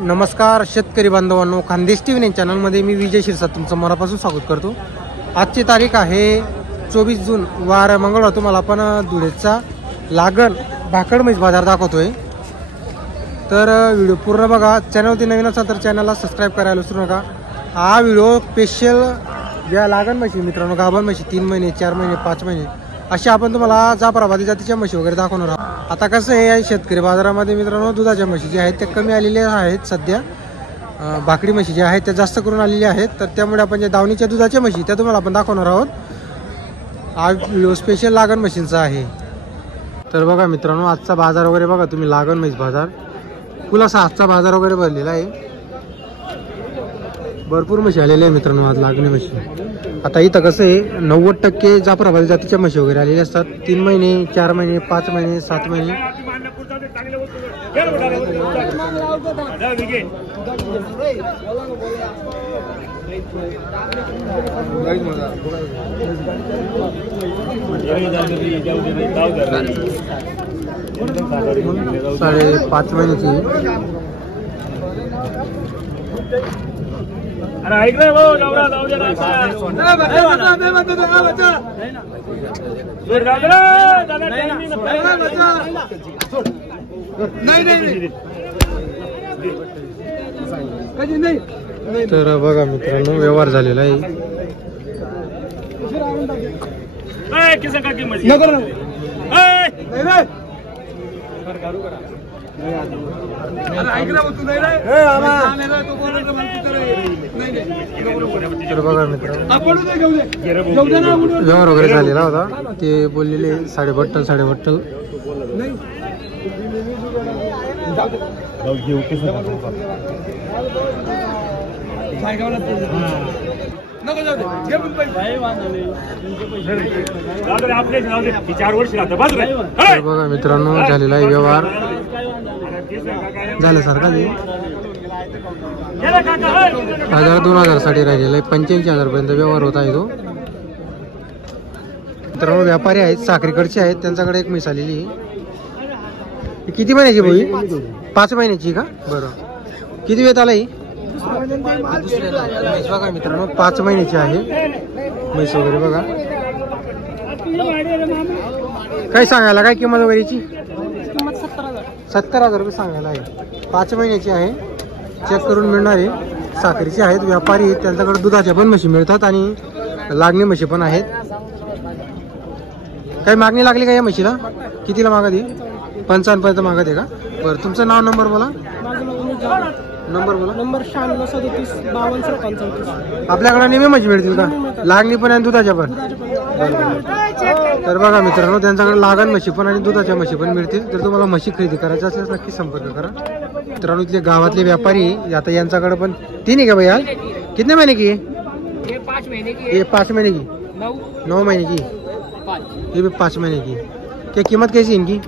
नमस्कार शेतकरी बांधवांनो, खानदेश टीव्ही चॅनलमध्ये मी विजय शिरसाट तुमचं मनापासून स्वागत करतो। आजची तारीख आहे 24 जून, वार मंगळवार। तुम्हाला आपण धुळेचा लागण भाकड म्हैस बाजार दाखवतोय, तर व्हिडिओ पूर्ण बघा। चॅनलवरती नवीन असाल तर चॅनलला सबस्क्राईब करायला विसरू नका। हा व्हिडिओ स्पेशल ज्या लागण म्हशी मित्रांनो, गाभण म्हशी 3 महिने 4 महिने 5 महिने असे आपण तुम्हाला जाफराबादी जातीच्या म्हशी वगैरे दाखवणार आहोत। आता कसं आहे, शेतकरी बाजारामध्ये मित्रांनो दुधाच्या म्हशी ज्या आहेत त्या कमी आलेल्या आहेत सध्या। भाकडी म्हशी ज्या आहेत त्या जास्त करून आलेल्या आहेत, तर त्यामुळे आपण ज्या दावणीच्या दुधाच्या म्हशी त्या तुम्हाला आपण दाखवणार आहोत। हा व्हिडिओ स्पेशल लागण म्हशींचा आहे। तर बघा मित्रांनो, आजचा बाजार वगैरे बघा तुम्ही, लागण म्हैस बाजार फुल असा आजचा बाजार वगैरे भरलेला आहे। भरपूर म्हशी आलेल्या आहे मित्रांनो आज लागणी म्हशी। आता इथं कसं आहे, 90% जाफराबादी जातीच्या म्हशी वगैरे आलेल्या असतात। 3 महिने 4 महिने 5 महिने 7 महिने। साडे 5 महिन्याची। अरे ऐक रे भाऊ, नवरा जाऊ दे ना आता। तर बघा मित्रांनो, व्यवहार झालेला आहे। तर बघा मित्रांनो, व्यवहार वगैरे झालेला होता, ते बोललेले 72.5 बघा मित्रांनो, झालेला आहे व्यवहार झाल्यासारखा। 1000-2000 साठी राहिलेला आहे। 85,000 पर्यंत व्यवहार होत आहे तो। मित्रांनो, व्यापारी आहेत साखरेकडचे आहेत, त्यांच्याकडे एक म्हैस आलेली आहे। किती महिन्याची भाई? 5 महिन्याची का? बरं, किती वेळ आला ही म्हैस? बघा मित्रांनो, 5 महिन्याची आहे म्हैस वगैरे बघा। काय सांगायला, काय किंमत वगैरेची? 70,000 रुपये सांगायला आहे। 5 महिन्याची आहे, चेक करून मिळणार आहे। साखरेची आहेत, व्यापारी आहेत, त्यांच्याकडे दुधाच्या पण म्हशी मिळतात आणि लागणी म्हशी पण आहेत। काही मागणी लागली का या म्हशीला? कितीला मागत आहे? 55 पर्यंत मागत आहे का? बरं, तुमचं नाव नंबर बोला। नंबर बोला। नंबर 96 आपल्याकडे नेहमी म्हशी मिळतील का? लागणी पण आणि दुधाच्या पण? तर बघा मित्रांनो, त्यांच्याकडे लागण म्हशी पण आणि दुधाच्या म्हशी पण मिळतील। तर तुम्हाला म्हशी खरेदी करायची असल्यास नक्की संपर्क करा मित्रांनो। इथले गावातले व्यापारी आता यांच्याकडे पण 3 आहे का भैया? कितने महिने की? ये 5 महीने की। ये 5 महीने की? 9 महीने की? 5। ये भी 5 महीने की। क्या कीमत कैसी इनकी?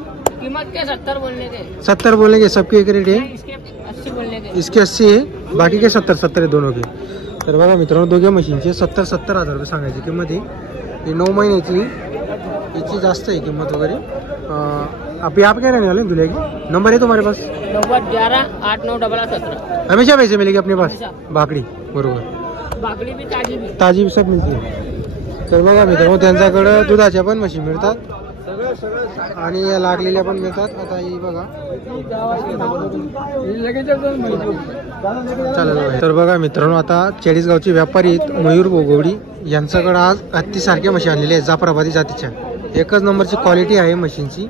कीमत के 70 बोलने के। 70 बोलेंगे, सबके एक रेट है? इसके 80 बोलने के। इसके 80 है, बाकी के 70 है दोनों के। तर बघा मित्रांनो, दोघे मशीनचे 70,000 रुपये सांगायची किंमत आहे। ही 9 महिन्याची, याची जास्त आहे किंमत वगैरे। आप क्या रहने वाले दूल्हे की? नंबर है तुम्हारे पास? 90118917। हमेशा पैसे मिलेगी अपने पास? भाकडी बरोबर, भाकरी भी ताजी सब मिळते। तर बघा मित्रांनो, त्यांच्याकडे दुधाच्या पण म्हशी मिळतात आणि या लागलेल्या पण मिळतात। आता ही बघा, चालेल। तर बघा मित्रांनो, आता 40 गावचे व्यापारी मयूर गोगवडी यांच्याकडे आज हत्तीसारख्या म्हशी आणलेल्या आहेत, जाफराबादी जातीच्या। एकच नंबरची क्वालिटी आहे म्हशींची,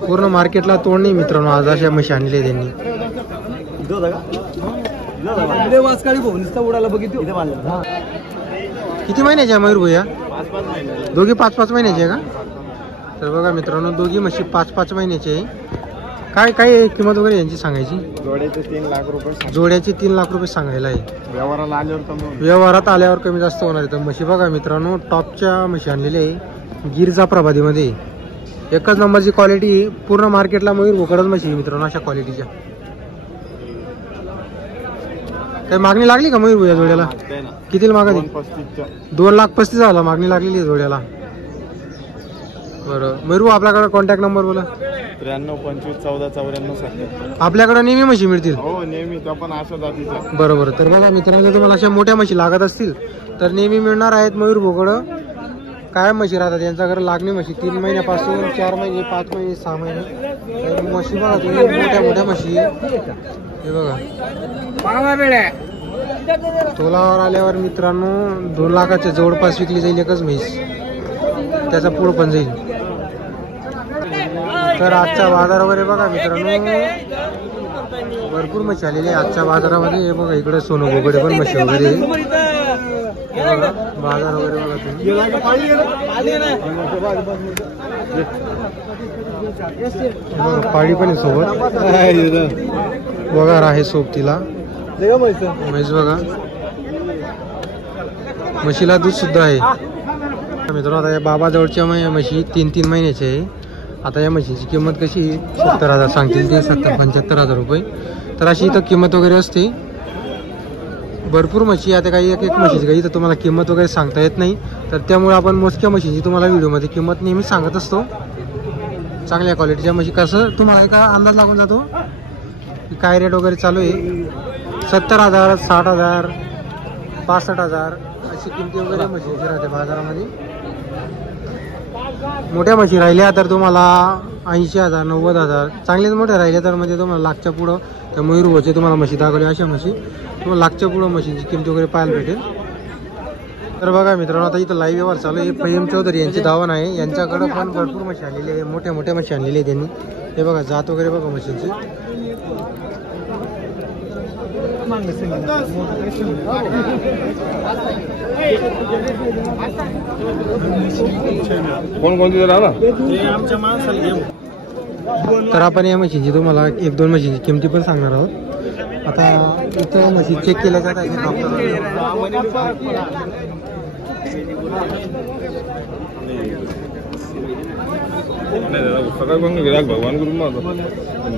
पूर्ण मार्केटला तोडणी मित्रांनो। आज अशा म्हशी आणलेल्या त्यांनी। किती महिन्याची आहे मयूर भैया? दोघी 5-5 महिन्याची आहे का? तर बघा मित्रांनो, दोघी म्हशी 5-5 महिन्याची आहे। काय किंमत वगैरे यांची सांगायची? जोड्याचे 3 लाख रुपये। जोड्याचे 3 लाख रुपये सांगायला आहे। व्यवहारात आल्यावर कमी जास्त होणार आहे। तर म्हशी बघा मित्रांनो, टॉपच्या म्हशी आणलेल्या आहे, गिर जाफराबादीमध्ये। एकच नंबरची क्वालिटी, पूर्ण मार्केटला मयूर भोकडच म्हशी मित्रांनो अशा क्वालिटीच्या। काही मागणी लागली का मयूर भैया जोड्याला? कितीला मागणी? 2,35,000 मागणी लागलेली आहे जोड्याला। बरं मयूर, आपल्याकडे कॉन्टॅक्ट नंबर बोला। 93 25 14 94 70. आपल्याकडे नेहमी म्हशी मिळतील. हो नेहमी त्या पण अशा जातीच्या. बरोबर. तर बघा मित्रांनो, तुम्हाला अशा मोठ्या म्हशी लागत असतील तर नेहमी मिळणार आहेत मयूर भोगड. कायम म्हशी राहतात यांच्याकडे. लागणी म्हशी 3 महिन्यापासून 4 महिने 5 महिने 6 महिने. तर म्हशी बघा तुम्ही, मोठ्या मोठ्या म्हशी. हे बघा तोलावर आल्यावर मित्रांनो 2 लाखाच्या जवळपास विकली जाईल एकच म्हैस. त्याचा पुढं पण जाईल. तर आजचा बाजार वगैरे बघा मित्रांनो, भरपूर म्हशी आलेली आहे आजच्या बाजारामध्ये. हे बघा इकडे सोनं बोकडे पण म्हशी वगैरे आहे. बघा बाजार वगैरे बघा तुम्ही. बघा पाळी पण आहे सोबत. बघा आहे सोबतीला म्हैस. बघा म्हशीला दूध सुद्धा आहे मित्रांनो. आता या बाबाजवळच्या म्हशी 3-3 महिन्याची आहे. आता या म्हशीची किंमत कशी 70,000 सांगतील ते, 70-75,000 रुपये. तर अशी इथं किंमत वगैरे असते. भरपूर म्हशी आता काही एक म्हशीची काही इथं तुम्हाला किंमत वगैरे सांगता येत नाही. तर त्यामुळे आपण मोजक्या म्हशीची तुम्हाला व्हिडिओमध्ये किंमत नेहमी सांगत असतो. चांगल्या क्वालिटीच्या म्हशी कसं तुम्हाला एका अंदाज लागून जातो काय रेट वगैरे चालू आहे. 70,000 60,000 65,000 अशी किमती वगैरे म्हशीची राहते बाजारामध्ये. मोठ्या म्हशी राहिल्या तर तुम्हाला 80,000 90,000. चांगलेच मोठ्या राहिल्या तर म्हणजे तुम्हाला लाखच्या पुढं त्या मयूरभोचे तुम्हाला म्हशी दाखवल्या अशा म्हशी तुम्हाला लाखच्या पुढं म्हशींची किमती वगैरे पाहायला भेटेल. तर बघा मित्रांनो, आता इथं लाईव्ह व्यवहार चालू आहे. प्रेम चौधरी यांची दावण आहे. यांच्याकडं पण भरपूर म्हशी आणलेली आहे. मोठ्या मोठ्या म्हशी आणलेली आहे त्यांनी. हे बघा जात वगैरे बघा म्हशींची. कोणकोणती राहिला. तर आपण या म्हशींची तुम्हाला 1-2 म्हशींची किमती पण सांगणार आहोत. आता इथं म्हशी चेक केल्या जात आहे डॉक्टर. सकाळी पण गिराक भगवान गुरु में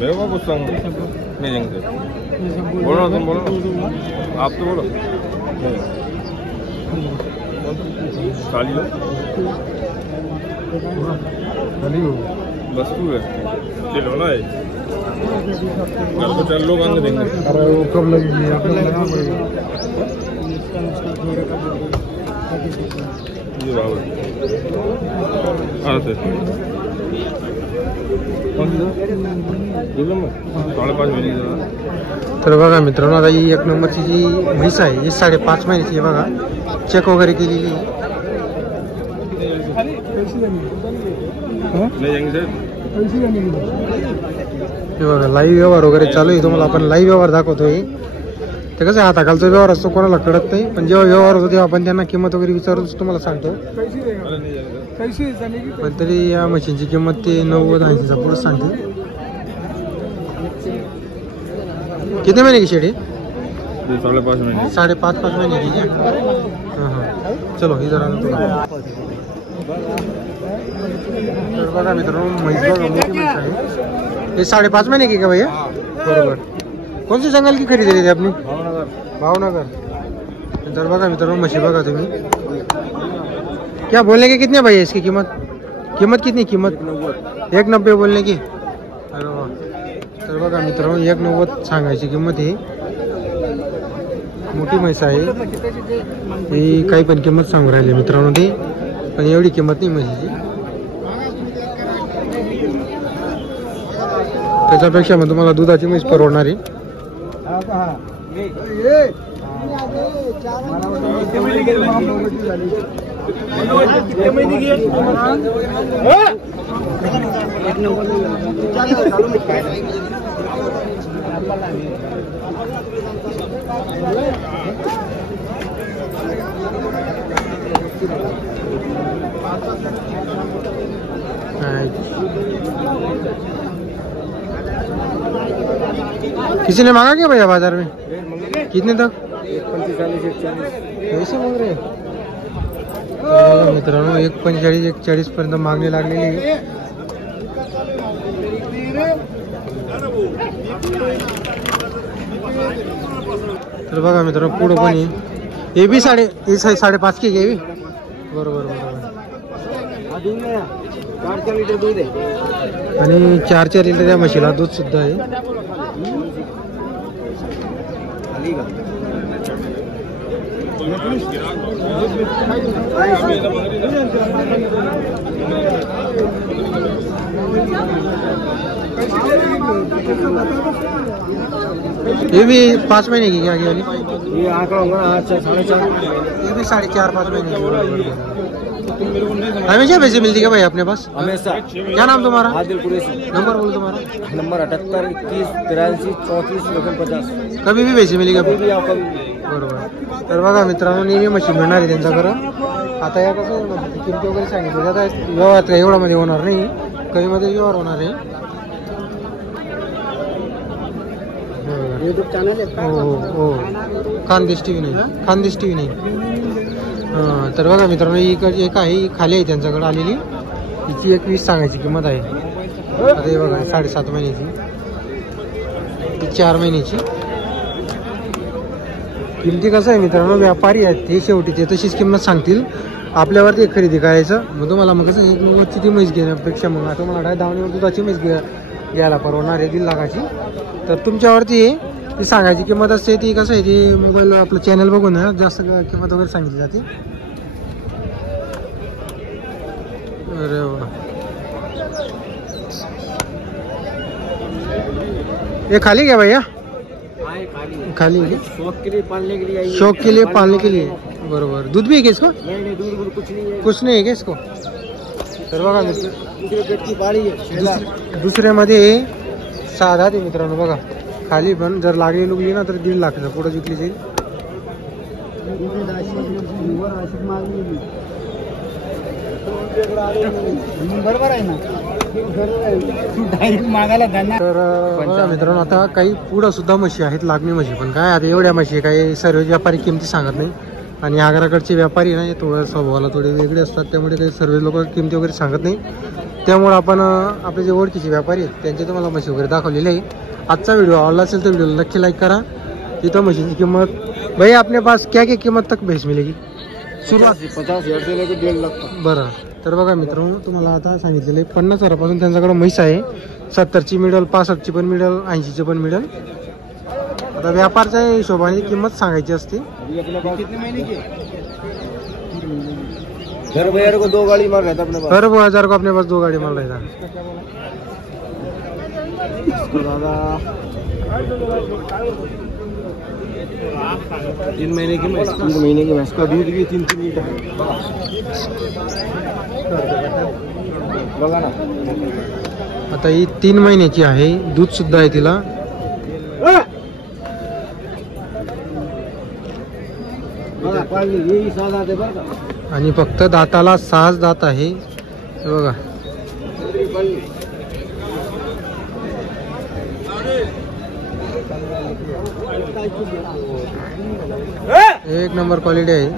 मैं वो पूछता हूँ मैं जंग से बोलो तुम बोलो आप तो बोलो खाली लो वस्तु है चलो ना घर को 4 लोग आने देंगे. अरे वो कब लगेगी आपको लगा पड़ेगा. ये बाबू हाँ सर 5.5 महिने. तर बघा मित्रांनो, आता ही 1 नंबरची जी म्हैस आहे ही 5.5 महिन्याची आहे. बघा चेक वगैरे केलेली आहे. हे बघा लाईव्ह व्यवहार वगैरे चालू आहे. तुम्हाला आपण लाईव्ह व्यवहार दाखवतोय. ते कसं हाताखालचा व्यवहार असतो, कोणाला कळत नाही. पण जेव्हा व्यवहार होतो तेव्हा आपण त्यांना किंमत वगैरे विचारून तुम्हाला सांगतो. पण तरी या मशीनची किंमत ते 90-80चा पुढे सांगते. किती महिने की शेडी. 5.5 महिने. 5.5 महिने की. हां हां चलो इधर आलो. तर बघा मित्रांनो, म्हैस बघा मोठी म्हैस आहे. हे 5.5 महिने की का भैया. बरोबर. कौन सी जंगल की खरीदी ली थी आपने. भावनगर. तर बघा मित्रांनो, म्हशी बघा तुम्ही. क्या बोलने के कितने भैया इसकी कीमत. कीमत कितनी. कीमत 190 बोलने की. अरे वा. तर बघा मित्रांनो, 190 सांगायची किंमत आहे. मोठी म्हैस आहे ही. काही पण किंमत सांगू राहिली मित्रांनो ते, पण एवढी किंमत नाही म्हशीची. त्याच्यापेक्षा मग तुम्हाला दुधाची म्हैस परवडणार आहे. किसी ने मांगा क्या भैया बाजार में. कितने तक. 45 मांग रहे. मित्रांनो 1.45-1.40 पर्यंत मागणी लागलेली आहे. तर बघा मित्रांनो पुढं पण आहे. हे बी 5.5 की. बरोबर बरोबर. 4 लिटर दूध आहे. आणि 4 लिटर त्या म्हशीला दूध सुद्धा आहे. ये भी 5 महीने की क्या वाली? ये आंकड़ा होगा 4.5. ये भी 4.5-5 महीने की. हमेशा पैसे मिलती क्या भाई अपने पास? हमेशा. क्या नाम तुम्हारा? आदिल कुरैशी. नंबर बोलो तुम्हारा. नंबर 78 21 83 34 49. कभी भी पैसे मिलेगा. कभी आप बरोबर. तर बघा मित्रांनो, नेहमी मशीन मिळणार आहे त्यांच्याकडं. आता या कसं किमती वगैरे सांगितलं आता व्यवहार काय एवढा मध्ये होणार नाही, कमी मध्ये व्यवहार होणार आहे. यूट्यूब चॅनल आहे. हो हो, खानदेश टीव्ही नाही, खानदेश टीव्ही नाही. हां, तर बघा मित्रांनो, इकडे एक आहे खाली आहे त्यांच्याकडे आलेली. हिची 21 सांगायची किंमत आहे. आता हे बघा 7.5 महिन्याची, ही 4 महिन्याची. किमती कसं आहे मित्रांनो, व्यापारी आहेत ते, शेवटी ते तशीच किंमत सांगतील. आपल्यावरती खरेदी करायचं. मग तुम्हाला मग कसं एक वरची ती म्हैस घेण्यापेक्षा मग आता तुम्हाला दावणीवर दुधाची म्हैस घ्यायला परवडणार आहे 1.5 लाखाची. तर तुमच्यावरती ती सांगायची किंमत असते. ती कसं आहे, ती मोबाईल आपलं चॅनल बघून जास्त किंमत वगैरे सांगितली जाते. अरे वा, ये खाली क्या भैया? खाली है. शौक के लिए पालने के लिए. शौक के लिए पालने के लिए. बरोबर. दूध भी है क्या इसको? नहीं दूध कुछ नहीं है. कुछ नाही आहे का इसको? तर बघा दूसरे पेट की बाड़ी है. दुसऱ्यामध्ये साधा ते मित्रांनो बघा, खाली पण जर लागली लुगली ना तर 1.5 लाखाचा पुढे विकली जाईल. बरोबर आहे ना. डायरेक्ट मागायला त्यांना. तर बघा मित्रांनो, आता काही पुढं सुद्धा म्हशी आहेत, लागणी म्हशी. पण काय आता एवढ्या म्हशी काही सर्व व्यापारी किमती सांगत नाही. आणि आग्राकडचे व्यापारी ना थोडं स्वभावाला थोडे वेगळे असतात, त्यामुळे काही सर्व लोक किमती वगैरे सांगत नाही. त्यामुळे आपण आपले जे ओळखीचे व्यापारी आहेत त्यांचे तुम्हाला म्हशी वगैरे दाखवलेले आहे. आजचा व्हिडिओ आवडला असेल तर व्हिडिओला नक्की लाईक करा. इथं म्हशीची किंमत भाई अपने पास क्या क्या किंमत तक भैंस मिलेगी? सुरुवात 50,000 से लेकर 1.5 लाख तक. बरं. तर बघा मित्रांनो, तुम्हाला आता सांगितलेलं आहे 50,000पासून त्यांच्याकडे म्हैस आहे. 70ची मिळेल, 65ची पण मिळेल, 80ची पण मिळेल. आता व्यापारच्या हिशोबाने किंमत सांगायची असते. कितने महीने की? घर भैया को 2 गाड़ी मार रहा था अपने पास. हर 2000 को अपने पास 2 गाड़ी मिल रहा था. दादा 3 महीने की भैंस. 3 महीने की भैंस का दूध भी 3 लीटर है. बघा ना. आता ही 3 महिन्याची आहे, दूध सुद्धा आहे तिला. आणि फक्त दाताला 6 दात आहे. हे बघा. एक नंबर क्वालिटी आहे.